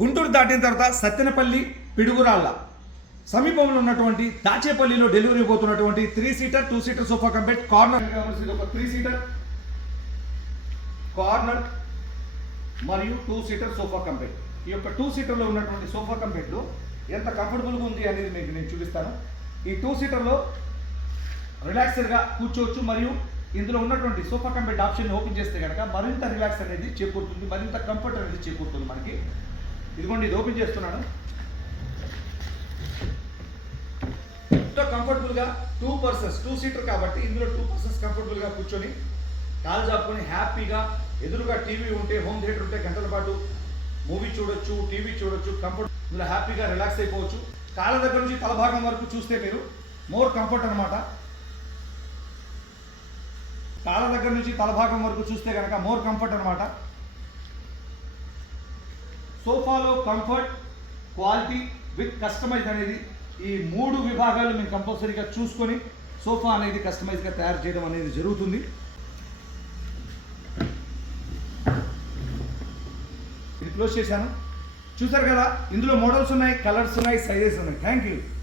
గుంటూరు దాటిన తర్వాత సత్తెనపల్లి పిడుగురాళ్ళ సమీపంలో ఉన్నటువంటి దాచేపల్లిలో డెలివరీ పోతున్నటువంటి 3 సీటర్ 2 సీటర్ సోఫా కంపెట్ కార్నర్. ఇది ఒక 3 సీటర్ కార్నర్ మరియు 2 సీటర్ సోఫా కంపెట్. ఈ యొక్క 2 సీటర్లో ఉన్నటువంటి సోఫా కంపెట్లు ఎంత కంఫర్టబుల్గా ఉంది అనేది మీకు నేను చూపిస్తాను. ఈ 2 సీటర్లో రిలాక్స్డ్గా కూర్చోవచ్చు మరియు ఇందులో ఉన్నటువంటి సోఫా కంపెట్ ఆప్షన్ ఓపెన్ చేస్తే కనుక మరింత రిలాక్స్ అనేది చేకూరుతుంది, మరింత కంఫర్ట్ అనేది చేకూరుతుంది మనకి. ఇదిగోండి, ఇది ఓపెన్ చేస్తున్నాను. ఎంతో కంఫర్టబుల్గా 2 పర్సన్స్ 2 సీటర్ కాబట్టి ఇందులో 2 పర్సన్స్ కంఫర్టబుల్గా కూర్చొని కాలు చాపుకొని హ్యాపీగా ఎదురుగా టీవీ ఉంటే, హోమ్ థియేటర్ ఉంటే గంటల పాటు మూవీ చూడొచ్చు, టీవీ చూడొచ్చు, కంఫర్ట్ ఇందులో హ్యాపీగా రిలాక్స్ అయిపోవచ్చు. కాళ్ళ దగ్గర నుంచి తల భాగం వరకు చూస్తే మీరు మోర్ కంఫర్ట్ అనమాట. కాళ్ళ దగ్గర నుంచి తల భాగం వరకు చూస్తే కనుక మోర్ కంఫర్ట్ అనమాట. సోఫాలో కంఫర్ట్, క్వాలిటీ విత్ కస్టమైజ్ అనేది ఈ 3 విభాగాలు మేము కంపల్సరీగా చూసుకొని సోఫా అనేది కస్టమైజ్గా తయారు చేయడం అనేది జరుగుతుంది. ఇది క్లోజ్ చేశాను. చూసారు కదా, ఇందులో మోడల్స్ ఉన్నాయి, కలర్స్ ఉన్నాయి, సైజెస్ ఉన్నాయి. Thank you.